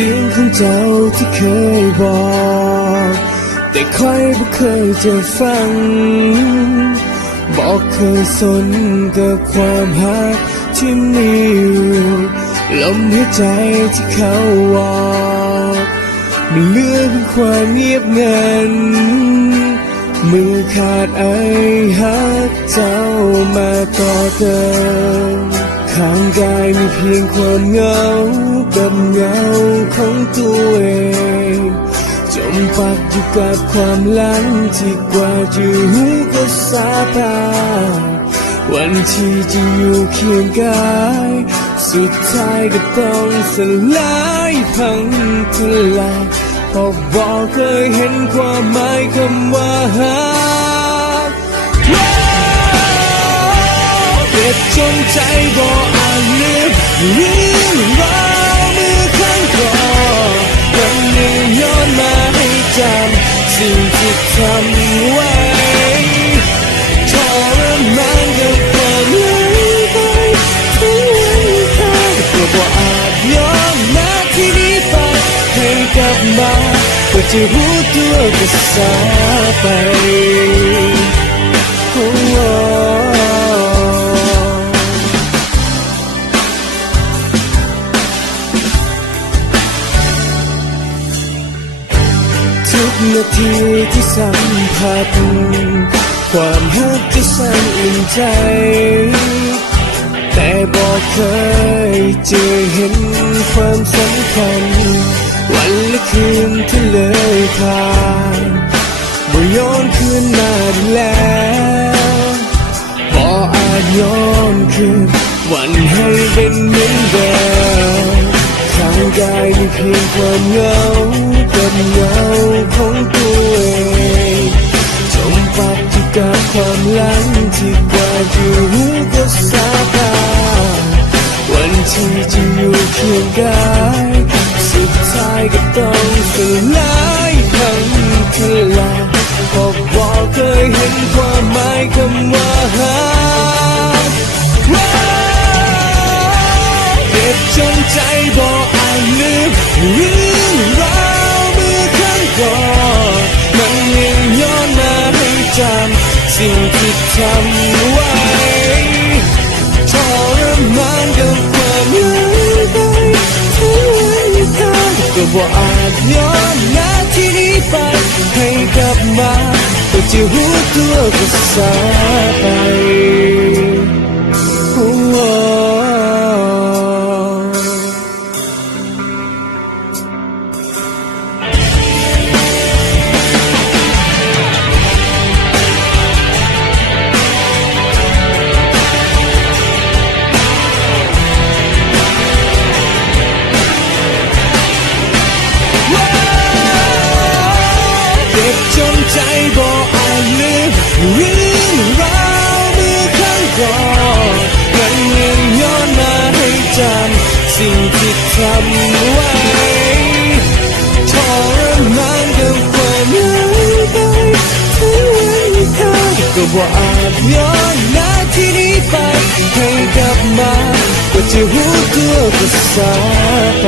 สียงของเจ้าที่เคยบอกแต่ใครไม่เคยจะฟังบอกเคยสนกับความหักที่มีอยู่ลมหายใจที่เขาวอกมันเหลือเพียงความเงียบงันมือขาดไอหักเจ้ามาต่อเติมข้างกายมีเพียงความเหงากับเงาของตัวเองจมปักอยู่กับความหลังที่กว่าจะหูก็สาตาวันที่จะอยู่เคียงกายสุดท้ายก็ต้องสลายพังทลายเพราะบอกเคยเห็นความหมายคำว่าหักเจ็บจนใจบ่อาจลืมเรื่องราวเมื่อครั้งก่อนวันนี้ย้อนมาให้จำสิ่งที่ทำไว้ทรมานกับความหลงไปทุกวันก็บ่อาจย้อนมาที่นี้ไปให้กลับมาก็จะรู้ตัวก็สายไปทุกนาทีที่สัมผัสความหักที่สั่นอุ่นใจแต่บอกเคยเจอเห็นความสำคัญวันและคืนที่เลยผ่านบ่ย้อนคืนมาแล้วบ่อาจย้อนคืนวันให้เป็นเหมือนเดิมข้างกายมีเพียงความเหงากับเงาของตัวเองจมปักอยู่กับความหลังที่กว่าจะหูก็สาบานวันที่จะอยู่เคียงกายสุดท้ายก็ต้องสลายพังทลายเพราะบอกเคยเห็นความหมายคำว่าหักเจ็บจนใจบ่อาจลืมเรื่องราวเมื่อครั้งก่อนมันยังย้อนมาให้จำสิ่งที่ทำไว้ทรมานกับความหลงไปทุกวันก็บ่อาจย้อนนาทีนี้ไปให้กลับมาก็จะรู้ตัวก็สายไปจนใจบ่อาจลืมเรื่องราวเมื่อครั้งก่อนมันยังย้อนมาให้จำสิ่งที่ทำไว้ทรมานกับความหลงไปทุกวันก็บ่อาจย้อนนาทีนี้ไปให้กลับมาก็จะรู้ตัวก็สายไป